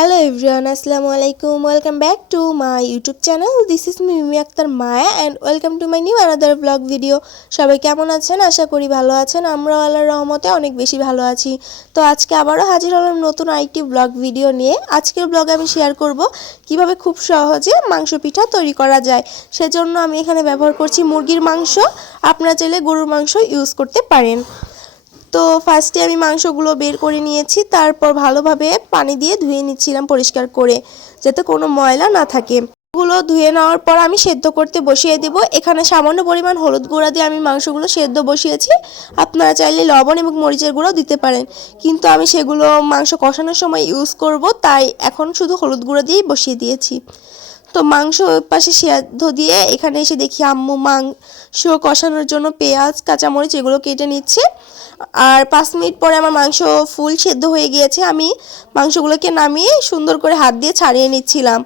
Hello everyone আসসালামু আলাইকুম welcome back to my YouTube channel this is Mimi Akter Maya and welcome to my new another vlog video সবাই কেমন আছেন? আশা করি ভালো আছেন। আমরাও আল্লাহর রহমতে অনেক বেশি ভালো আছি। তো আজকে আবারও হাজির হলাম নতুন আরেকটি ব্লগ ভিডিও নিয়ে। আজকের ব্লগে আমি শেয়ার করব কীভাবে খুব সহজে মাংস পিঠা তৈরি করা যায়। সেজন্য আমি এখানে ব্যবহার করছি মুরগির মাংস। আপনারা চাইলে গরুর মাংস ইউজ করতে পারেন। তো ফার্স্টে আমি মাংসগুলো বের করে নিয়েছি, তারপর ভালোভাবে পানি দিয়ে ধুয়ে নিচ্ছিলাম পরিষ্কার করে, যাতে কোনো ময়লা না থাকে। গুলো ধুয়ে নেওয়ার পর আমি সেদ্ধ করতে বসিয়ে দেব। এখানে সামান্য পরিমাণ হলুদ গুঁড়া দিয়ে আমি মাংসগুলো সেদ্ধ বসিয়েছি। আপনারা চাইলে লবণ এবং মরিচের গুঁড়াও দিতে পারেন। কিন্তু আমি সেগুলো মাংস কষানোর সময় ইউজ করব, তাই এখন শুধু হলুদ গুঁড়া দিয়েই বসিয়ে দিয়েছি। তো মাংস পাশে সেদ্ধ দিয়ে এখানে এসে দেখি আম্মু মাংস কষানোর জন্য পেঁয়াজ, কাঁচামরিচ এগুলো কেটে নিচ্ছে। আর পাঁচ মিনিট পরে আমার মাংস ফুল সেদ্ধ হয়ে গিয়েছে। আমি মাংসগুলোকে নামিয়ে সুন্দর করে হাত দিয়ে ছাড়িয়ে নিচ্ছিলাম।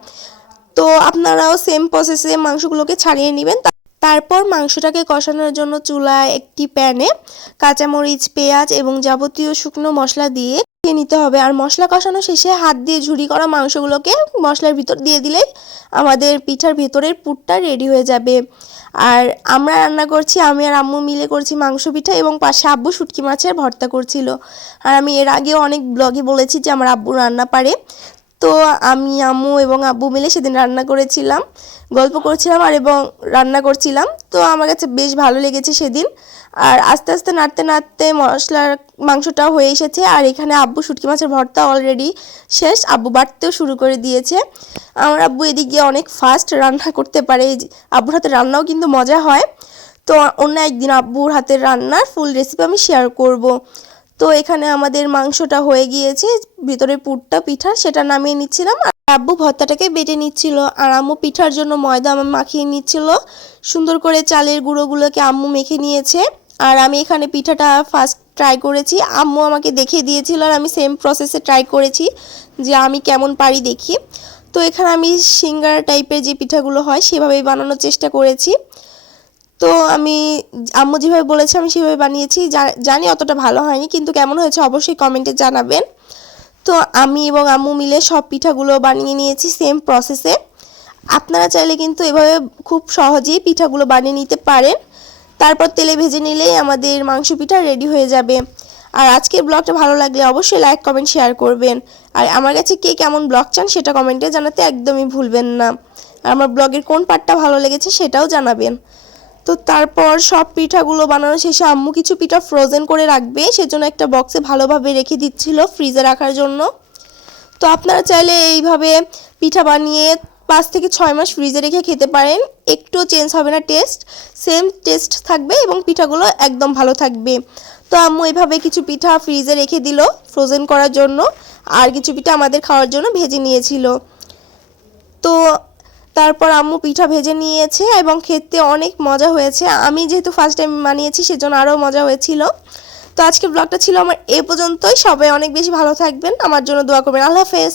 তো আপনারাও সেম প্রসেসে মাংসগুলোকে ছাড়িয়ে নেবেন। তারপর মাংসটাকে কষানোর জন্য চুলায় একটি প্যানে কাঁচামরিচ, পেঁয়াজ এবং যাবতীয় শুকনো মশলা দিয়ে কষিয়ে নিতে হবে। আর মশলা কষানো শেষে হাত দিয়ে ঝুড়ি করা মাংসগুলোকে মশলার ভিতর দিয়ে দিলেই আমাদের পিঠার ভেতরের পুরটা রেডি হয়ে যাবে। আর আমরা রান্না করছি, আমি আর আম্মু মিলে করছি মাংস পিঠা এবং পাশে আব্বু শুটকি মাছের ভর্তা করছিল। আর আমি এর আগেও অনেক ব্লগে বলেছি যে আমার আব্বু রান্না পারে। তো আমি, আম্মু এবং আব্বু মিলে সেদিন রান্না করেছিলাম, গল্প করছিলাম আর এবং রান্না করছিলাম। তো আমার কাছে বেশ ভালো লেগেছে সেদিন। আর আস্তে আস্তে নাড়তে নাড়তে মশলার মাংসটাও হয়ে এসেছে। আর এখানে আব্বু শুটকি মাছের ভর্তা অলরেডি শেষ। আব্বু বাটতেও শুরু করে দিয়েছে। আমার আব্বু এদিক গিয়ে অনেক ফাস্ট রান্না করতে পারে। আব্বুর হাতে রান্নাও কিন্তু মজা হয়। তো অন্য একদিন আব্বুর হাতের রান্নার ফুল রেসিপি আমি শেয়ার করব। তো এখানে আমাদের মাংসটা হয়ে গিয়েছে। ভিতরে পুরটা, পিঠা সেটা নামিয়ে নিচ্ছিলাম। আর আব্বু ভর্তাটাকে বেটে নিচ্ছিল। আর আম্মু পিঠার জন্য ময়দা আমার মাখিয়ে নিচ্ছিল। সুন্দর করে চালের গুঁড়োগুলোকে আম্মু মেখে নিয়েছে। আর আমি এখানে পিঠাটা ফার্স্ট ট্রাই করেছি। আম্মু আমাকে দেখিয়ে দিয়েছিল আর আমি সেম প্রসেসে ট্রাই করেছি যে আমি কেমন পারি দেখি। তো এখানে আমি সিঙ্গার টাইপের যে পিঠাগুলো হয় সেভাবেই বানানোর চেষ্টা করেছি। তো আমি, আম্মু যেভাবে বলেছে আমি সেভাবে বানিয়েছি। জানি অতটা ভালো হয়নি কিন্তু কেমন হয়েছে অবশ্যই কমেন্টে জানাবেন। তো আমি এবং আম্মু মিলে সব পিঠাগুলো বানিয়ে নিয়েছি সেম প্রসেসে আপনারা চাইলে কিন্তু এভাবে খুব সহজেই পিঠাগুলো বানিয়ে নিতে পারেন। তারপর তেলে ভেজে নিলেই আমাদের মাংস পিঠা রেডি হয়ে যাবে। আর আজকের ব্লগটা ভালো লাগলে অবশ্যই লাইক কমেন্ট শেয়ার করবেন। আর আমার কাছে কে কেমন ব্লগ চান সেটা কমেন্টে জানাতে একদমই ভুলবেন না। আর আমার ব্লগের কোন পার্টটা ভালো লেগেছে সেটাও জানাবেন। তো তারপর সব পিঠাগুলো বানানো শেষে আম্মু কিছু পিঠা ফ্রোজেন করে রাখবে, সেজন্য একটা বক্সে ভালোভাবে রেখে দিচ্ছিল ফ্রিজে রাখার জন্য। তো আপনারা চাইলে এইভাবে পিঠা বানিয়ে পাঁচ থেকে ছয় মাস ফ্রিজে রেখে খেতে পারেন। একটু চেঞ্জ হবে না টেস্ট সেম টেস্ট থাকবে এবং পিঠাগুলো একদম ভালো থাকবে। তো আম্মু এভাবে কিছু পিঠা ফ্রিজে রেখে দিল ফ্রোজেন করার জন্য। আর কিছু পিঠা আমাদের খাওয়ার জন্য ভেজে নিয়েছিল। তো তারপর আম্মু পিঠা ভেজে নিয়েছে এবং খেতে অনেক মজা হয়েছে। আমি যেহেতু ফার্স্ট টাইম বানিয়েছি, সেজন্য আরও মজা হয়েছিল। তো আজকের ব্লগটা ছিল আমার এ পর্যন্তই। সবাই অনেক বেশি ভালো থাকবেন। আমার জন্য দোয়া করবেন। আল্লাহ হাফেজ।